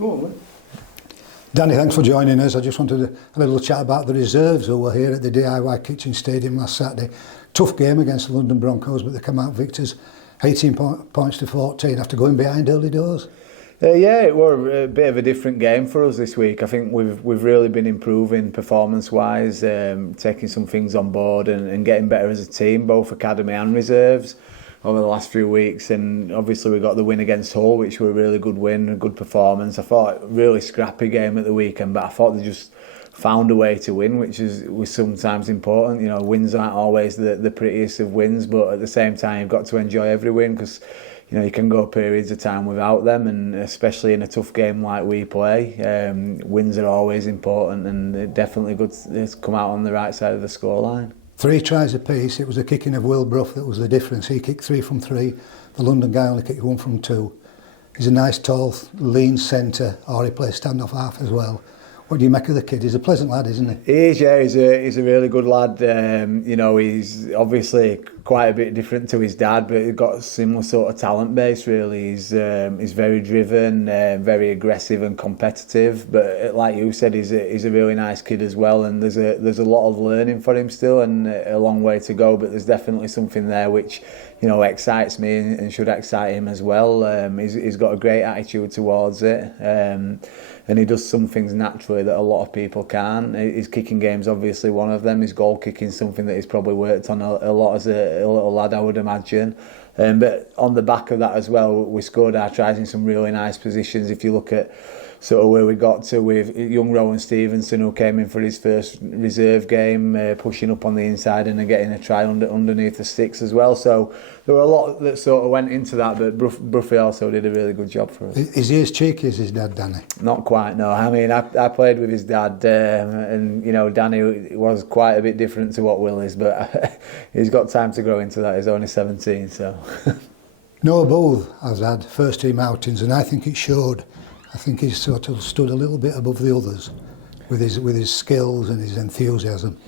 Go on, mate. Danny, thanks for joining us. I just wanted a little chat about the reserves who were here at the DIY Kitchen Stadium last Saturday. Tough game against the London Broncos, but they come out victors, 18 points to 14 after going behind early doors. Yeah, it was a bit of a different game for us this week. I think we've really been improving performance-wise, taking some things on board and getting better as a team, both academy and reserves, over the last few weeks. And obviously we got the win against Hull, which was a really good win, a good performance. I thought a really scrappy game at the weekend, but I thought they just found a way to win, which was sometimes important. You know, wins aren't always the prettiest of wins, but at the same time you've got to enjoy every win, because you know you can go periods of time without them, and especially in a tough game like we play, wins are always important, and they're definitely good to come out on the right side of the scoreline. 3 tries apiece. It was the kicking of Will Brough that was the difference. He kicked 3 from 3. The London guy only kicked 1 from 2. He's a nice, tall, lean centre, or he plays stand-off half as well. What do you make of the kid? He's a pleasant lad, isn't he? He is, yeah. He's a really good lad. You know, he's obviously quite a bit different to his dad, but he's got a similar sort of talent base, really. He's very driven, very aggressive and competitive. But like you said, he's a really nice kid as well. And there's a lot of learning for him still, and a long way to go. But there's definitely something there which, you know, excites me and should excite him as well. He's got a great attitude towards it. And he does some things naturally that a lot of people can't. His kicking game's obviously one of them. His goal kicking's something that he's probably worked on a lot as a little lad, I would imagine. But on the back of that as well, we scored our tries in some really nice positions. If you look at sort of where we got to with young Rowan Stevenson, who came in for his first reserve game, pushing up on the inside and getting a try underneath the sticks as well. So there were a lot that sort of went into that, but Bruffy also did a really good job for us. Is he as cheeky as his dad, Danny? Not quite, no. I mean, I played with his dad, and you know, Danny was quite a bit different to what Will is, but he's got time to grow into that. He's only 17, so. Noah Booth has had first team outings, and I think it showed. I think he's sort of stood a little bit above the others with his skills and his enthusiasm.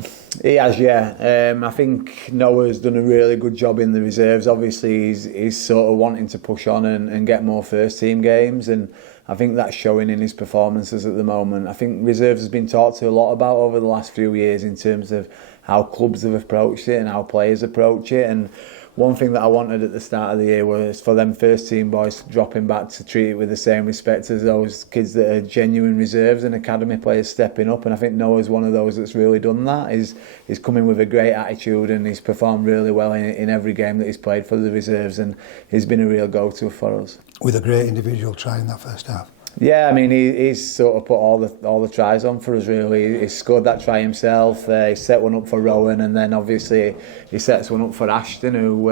He has, yeah. I think Noah's done a really good job in the reserves. Obviously, he's sort of wanting to push on and get more first team games, and I think that's showing in his performances at the moment. I think reserves has been talked to a lot about over the last few years in terms of how clubs have approached it and how players approach it. And one thing that I wanted at the start of the year was for them first team boys dropping back to treat it with the same respect as those kids that are genuine reserves and academy players stepping up. And I think Noah's one of those that's really done that. He's come in with a great attitude, and he's performed really well in every game that he's played for the reserves, and he's been a real go-to for us. With a great individual try in that first half. Yeah, I mean, he's sort of put all the tries on for us, really. He scored that try himself, he set one up for Rowan, and then obviously he sets one up for Ashton, who,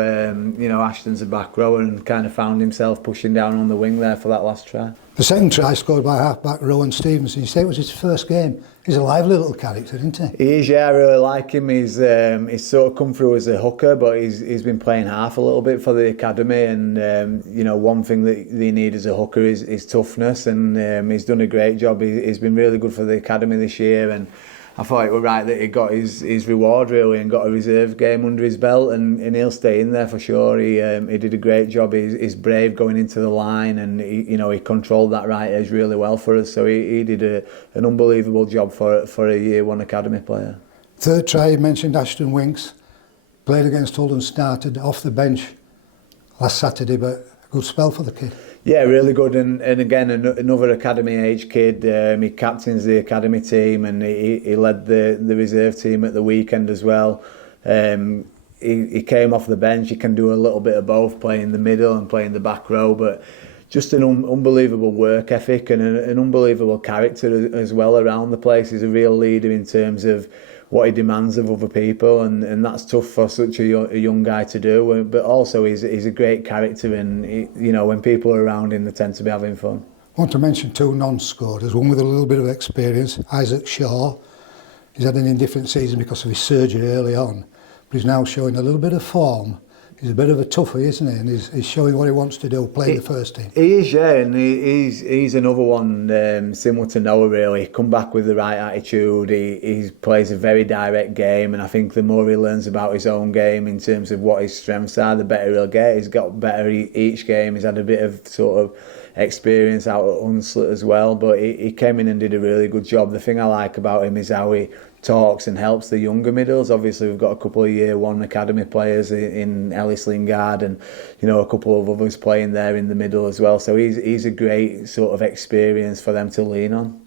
you know, Ashton's a back rower and kind of found himself pushing down on the wing there for that last try. The second try scored by half-back Rowan Stevenson. You say it was his first game. He's a lively little character, isn't he? He is, yeah, I really like him. He's sort of come through as a hooker, but he's been playing half a little bit for the academy, and you know, one thing that they need as a hooker is toughness, and he's done a great job. He's been really good for the academy this year, and I thought it was right that he got his reward, really, and got a reserve game under his belt, and he'll stay in there for sure. He did a great job. He's brave going into the line, and he controlled that right edge really well for us. So he did an unbelievable job for a year one academy player. Third try, you mentioned Ashton Winks. Played against Hull and started off the bench last Saturday, but a good spell for the kid. Yeah, really good, and again another academy age kid. He captains the academy team, and he led the reserve team at the weekend as well. He came off the bench. He can do a little bit of both, playing the middle and playing the back row, but just an unbelievable work ethic and an unbelievable character as well around the place. He's a real leader in terms of what he demands of other people, and that's tough for such a young guy to do. But also he's a great character, and when people are around him, they tend to be having fun. I want to mention 2 non-scorers, one with a little bit of experience, Isaac Shaw. He's had an indifferent season because of his surgery early on, but he's now showing a little bit of form. He's a bit of a toughie, isn't he? And he's showing what he wants to do, playing the first team. He is, yeah, and he's another one similar to Noah, really. Come back with the right attitude. He plays a very direct game, and I think the more he learns about his own game in terms of what his strengths are, the better he'll get. He's got better each game. He's had a bit of sort of experience out at Hunslet as well, but he came in and did a really good job. The thing I like about him is how he talks and helps the younger middles. Obviously we've got a couple of year one academy players in Ellis Lingard and a couple of others playing there in the middle as well, so he's a great sort of experience for them to lean on.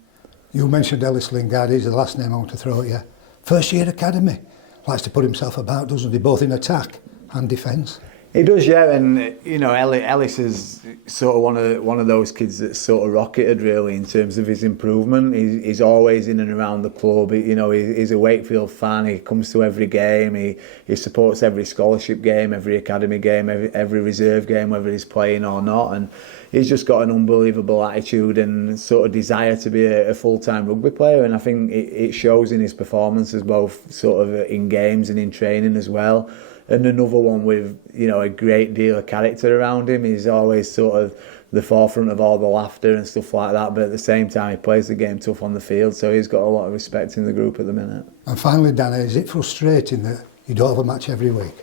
You mentioned Ellis Lingard, he's the last name I want to throw at you. First year academy, likes to put himself about, doesn't he, both in attack and defence? He does, yeah, and Ellis is sort of one of those kids that's sort of rocketed really in terms of his improvement. He's always in and around the club. He's a Wakefield fan. He comes to every game. He supports every scholarship game, every academy game, every reserve game, whether he's playing or not. And he's just got an unbelievable attitude and sort of desire to be a full-time rugby player. And I think it shows in his performances, both sort of in games and in training as well. And another one with a great deal of character around him. He's always sort of the forefront of all the laughter and stuff like that, but at the same time he plays the game tough on the field, so he's got a lot of respect in the group at the minute. And finally, Danny, is it frustrating that you don't have a match every week?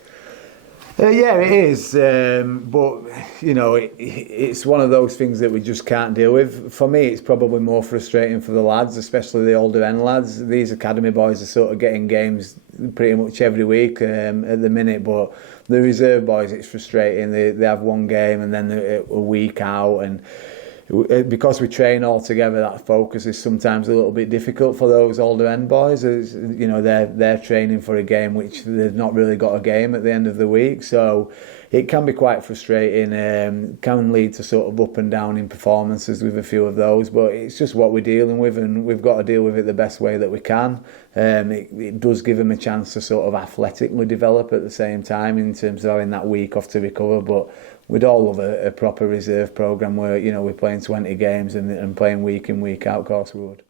Yeah, it is, but it's one of those things that we just can't deal with. For me, it's probably more frustrating for the lads, especially the older end lads. These academy boys are sort of getting games pretty much every week at the minute, but the reserve boys, it's frustrating. They have one game and then they're a week out, and because we train all together, that focus is sometimes a little bit difficult for those older end boys. They're training for a game which they've not really got a game at the end of the week, so it can be quite frustrating. Can lead to sort of up and down in performances with a few of those, but it's just what we're dealing with, and we've got to deal with it the best way that we can. It does give them a chance to sort of athletically develop at the same time in terms of having that week off to recover, but we'd all love a proper reserve programme where we're playing 20 games and playing week in, week out, of course we would.